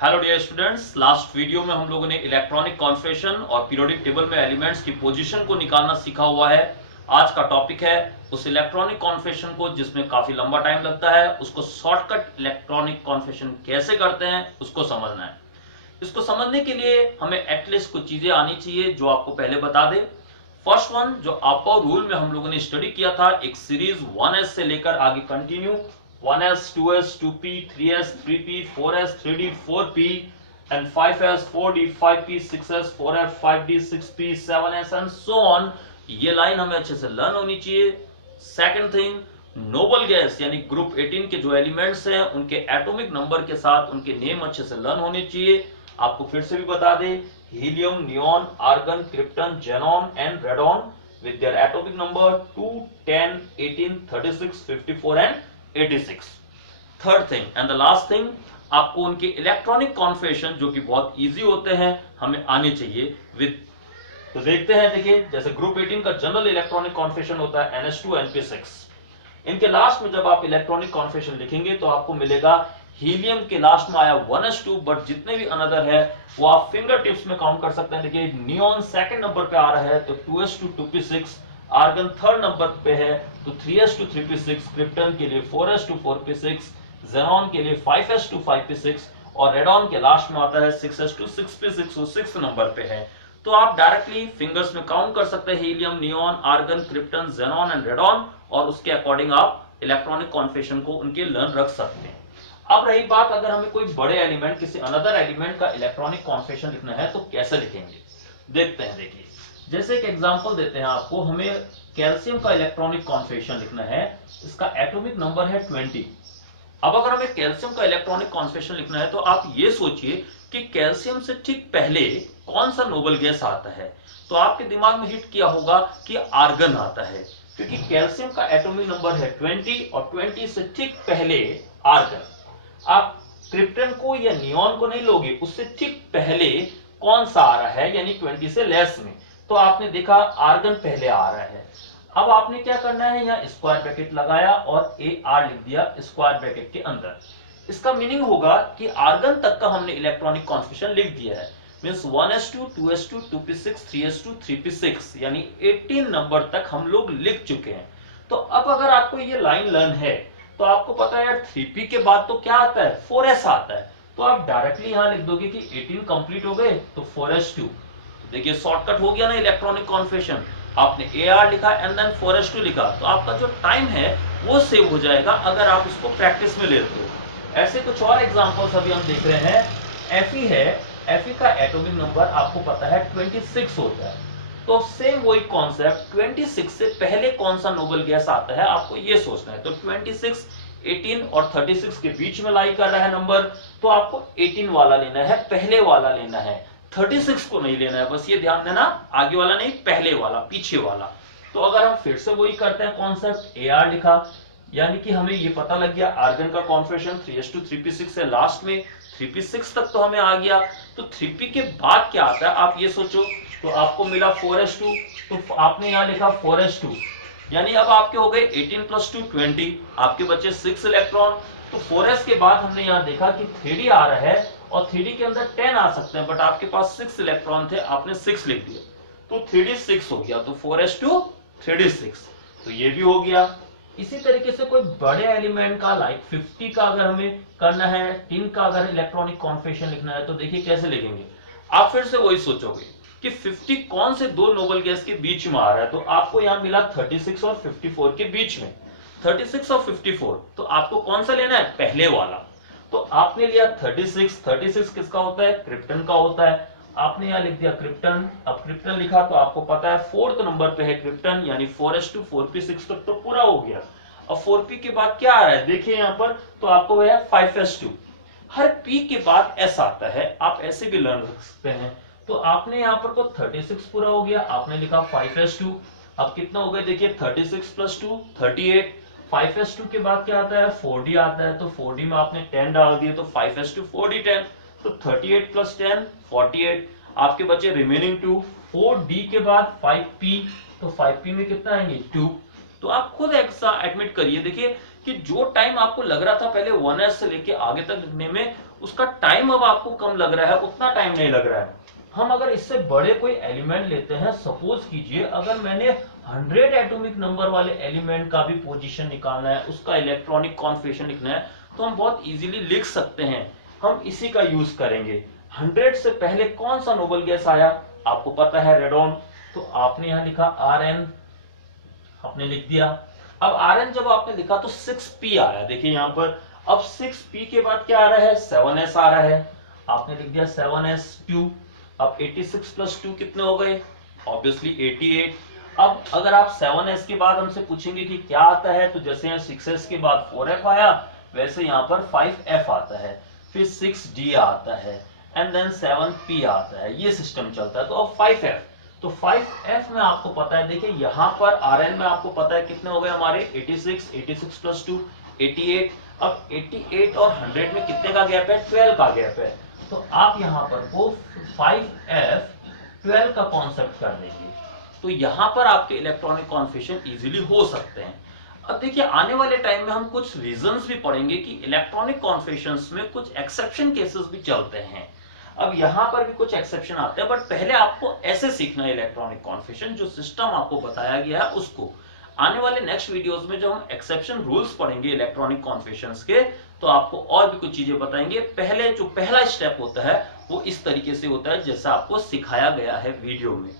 Hello dear students, last video में हम लोगों ने इलेक्ट्रॉनिक कॉन्फिगरेशन और पीरियोडिक टेबल में एलिमेंट्स की पोजीशन को निकालना सीखा हुआ है। आज का टॉपिक है उस इलेक्ट्रॉनिक कॉन्फिगरेशन को जिसमें काफी लंबा टाइम लगता है, उसको शॉर्टकट इलेक्ट्रॉनिक कॉन्फिगरेशन कैसे करते हैं उसको समझना है। इसको समझने के लिए हमें एटलीस्ट कुछ चीजें आनी चाहिए जो आपको पहले बता दे। फर्स्ट वन, जो आपका रूल में हम लोगों ने स्टडी किया था, एक सीरीज 1s से लेकर आगे continue 1s 2s 2p 3s 3p 4s 3d 4p and 5s 4d 5p 6s 4f 5d 6p 7s and so on। ये लाइन हमें अच्छे से लर्न होनी चाहिए। सेकंड थिंग, नोबल गैस यानी ग्रुप 18 के जो एलिमेंट्स हैं उनके एटॉमिक नंबर के साथ उनके नेम अच्छे से लर्न होने चाहिए। आपको फिर से भी बता दे, helium, neon, argon, krypton, xenon and radon with their atomic number 2, 10, 18, 36, 54 and 86। Third thing and the last thing, आपको उनके इलेक्ट्रॉनिक कॉन्फिगरेशन जो कि बहुत इजी होते हैं हमें आने चाहिए विद। तो देखते हैं, देखिए जैसे ग्रुप 18 का जनरल इलेक्ट्रॉनिक कॉन्फिगरेशन होता है NH2 NP6। इनके लास्ट में जब आप इलेक्ट्रॉनिक कॉन्फिगरेशन लिखेंगे तो आपको मिलेगा हीलियम के लास्ट में आया 1s2, बट जितने भी अनदर है वो आप फिंगर टिप्स में काउंट कर सकते हैं। देखिए नियॉन सेकंड नंबर पे आ रहा है तो 2s2 2p6, argon third number पे है तो 3s2 3p6, क्रिप्टन के लिए 4s2 4p6, जेनॉन के लिए 5s2 5p6 और रेडॉन के लास्ट में आता है 6s2 6p6, वो 6th नंबर पे है। तो आप डायरेक्टली फिंगर्स में काउंट कर सकते हैं helium, neon, argon, krypton, xenon and radon, और उसके अकॉर्डिंग आप इलेक्ट्रॉनिक कॉन्फिगरेशन को उनके लर्न रख सकते हैं। अब रही बात, अगर हमें कोई बड़े एलिमेंट किसी अनदर एलिमेंट का इलेक्ट्रॉनिक कॉन्फिगरेशन लिखना है तो कैसे लिखेंगे, देखते हैं। देखिए जैसे एक एग्जांपल देते हैं आपको, हमें कैल्शियम का इलेक्ट्रॉनिक कॉन्फिगरेशन लिखना है, इसका एटॉमिक नंबर है 20। अब अगर हमें कैल्शियम का इलेक्ट्रॉनिक कॉन्फिगरेशन लिखना है तो आप ये सोचिए कि कैल्शियम से ठीक पहले कौन सा नोबल गैस आता है। तो आपके दिमाग में हिट किया होगा कि आर्गन आता है, क्योंकि कैल्शियम का एटॉमिक नंबर है 20 और 20 से ठीक पहले आर्गन। आप क्रिप्टन को या नियॉन को नहीं लोगे, उससे ठीक पहले कौन सा आ रहा है यानी 20 से लेस में, तो आपने देखा आर्गन पहले आ रहा है। अब आपने क्या करना है, यहाँ स्क्वायर ब्रैकेट लगाया और AR लिख दिया स्क्वायर ब्रैकेट के अंदर। इसका मीनिंग होगा कि आर्गन तक का हमने इलेक्ट्रॉनिक कॉन्फिगरेशन लिख दिया है, means 1s2 2s2 2p6 3s2 3p6 यानी 18 नंबर तक हम लोग लिख चुके हैं। तो अब अगर आपको ये लाइन लर्न है तो आपको पता है यार 3p के बाद तो क्या आता है, 4s आता है, तो आप डायरेक्टली यहां लिख दोगे कि 18 कंप्लीट हो गए तो 4s2। देखिए शॉर्टकट हो गया ना इलेक्ट्रॉनिक कॉन्फिगरेशन। आपने AR लिखा एंड देन 4s2 लिखा, तो आपका जो टाइम है वो सेव हो जाएगा अगर आप इसको प्रैक्टिस में लेते हो। ऐसे कुछ और एग्जांपल्स अभी हम देख रहे हैं। Fe है, Fe का एटॉमिक नंबर आपको पता है 26 होता है, तो सेम वही कॉन्सेप्ट 26 से पहले कौन सा नोबल गैस आता है आपको ये सोचना है। तो 26 18 और 36 के बीच में लाई कर रहा है नंबर, तो आपको 18 वाला लेना है, पहले वाला लेना है, 36 को नहीं लेना है। बस ये ध्यान देना, आगे वाला नहीं, पहले वाला, पीछे वाला। तो अगर हम फिर से वही करते हैं कॉन्सेप्ट, AR लिखा, यानी कि हमें ये पता लग गया आर्गन का कॉन्फिगरेशन 3s2 3p6 है, लास्ट में 3p6 तक तो हमें आ गया। तो 3p के बाद क्या आता है आप ये सोचो, तो आपको मिला 4s2, तो आपने यहां लिखा 4s2, यानी अब आपके हो गए 18 + 2 20, आपके बचे 6 इलेक्ट्रॉन। तो 4s के बाद हमने यहां देखा कि 3d आ रहा है और 3d के अंदर 10 आ सकते हैं, बट आपके पास 6 इलेक्ट्रॉन थे, आपने 6 लिख दिया, तो 3d 6 हो गया, तो 4s2 3d 6, तो ये भी हो गया। इसी तरीके से कोई बड़े एलिमेंट का लाइक 50 का अगर हमें करना है, 10 का अगर इलेक्ट्रॉनिक कॉन्फिगरेशन लिखना है तो देखिए कैसे लिखेंगे। आप फिर से वही सोचोगे कि 50 कौन से दो नोबल गैस के बीच में आ रहा है, तो आपको यहां मिला 36 और 54 के बीच में, 36 और 54, तो आपको कौन सा लेना है, पहले वाला। तो आपने लिया 36, 36 किसका होता है, क्रिप्टन का होता है, आपने यहां लिख दिया क्रिप्टन। अब क्रिप्टन लिखा तो आपको पता है 4th नंबर पे है क्रिप्टन, यानी 4s2 4p6 तक तो पूरा हो गया। अब 4p के बाद क्या आ रहा है देखिए यहां पर, तो आपको है 5s2, हर p के बाद s आता है, आप ऐसे भी लर्न रख सकते हैं। तो आपने यहां पर को 36 पूरा हो गया, आपने लिखा 5s2, अब कितना हो गया देखिए 36 + 2 38, 5s2 के बाद क्या आता है 4d आता है, तो 4d में आपने 10 डाल दिए, तो 5s2 4d 10, तो 38 + 10 48, आपके बचे रिमेनिंग 2, 4d के बाद 5p, तो 5p में कितना आएंगे 2। तो आप खुद ऐसा एडमिट करिए, देखिए कि जो टाइम आपको लग रहा था पहले 1s से लेके आगे तक लिखने में, उसका टाइम अब आपको कम लग रहा है, उतना टाइम नहीं लग रहा है। हम अगर इससे बड़े कोई एलिमेंट लेते हैं, सपोज कीजिए अगर मैंने 100 एटॉमिक नंबर वाले एलिमेंट का भी पोजीशन निकालना है, उसका इलेक्ट्रॉनिक कॉन्फिगरेशन लिखना है, तो हम बहुत इजीली लिख सकते हैं। हम इसी का यूज करेंगे। 100 से पहले कौन सा नोबल गैस आया, आपको पता है रेडॉन, तो आपने यहां लिखा Rn, आपने लिख दिया। अब Rn जब आपने लिखा तो 6p आया, देखिए यहां पर। अब 6p के बाद क्या आ रहा है, 7s आ रहा है, आपने लिख दिया 7s2। अब 86 प्लस 2 कितने हो गए, ऑब्वियसली 88। अब अगर आप 7s के बाद हमसे पूछेंगे कि क्या आता है, तो जैसे यहाँ 6s के बाद 4f आया, वैसे यहाँ पर 5f आता है, फिर 6d आता है, एंड देन 7p आता है, ये सिस्टम चलता है। तो अब 5f, तो 5f में आपको पता है, देखिए यहाँ पर Rn में आपको पता है कितने हो गए हमारे 86, 86 प्लस 2 88। अब 88 और 100 में कितने का गैप है, 12 का गैप है। तो आप यहाँ पर को 5f 12 का कॉन्सेप्ट कर देंगे, तो यहाँ पर आपके इलेक्ट्रॉनिक कॉन्फिगरेशन इजीली हो सकते हैं। अब देखिए आने वाले टाइम में हम कुछ रीजंस भी पढ़ेंगे कि इलेक्ट्रॉनिक कॉन्फिगरेशंस में कुछ एक्सेप्शन केसेस भी चलते हैं। अब यहाँ पर भी कुछ एक्सेप्शन आते हैं, बट पहले आपको ऐसे सीखना है इलेक्ट्रॉनिक कॉन्फिगरेशन, जो सिस्टम आपको बताया गया है उसको। आने वाले नेक्स्ट वीडियोस में जब हम एक्सेप्शन रूल्स पढ़ेंगे इलेक्ट्रॉनिक कॉन्फिगरेशंस के, तो आपको और भी कुछ चीजें बताएंगे। पहले जो पहला स्टेप होता है वो इस तरीके से होता है जैसा आपको सिखाया गया है वीडियो में।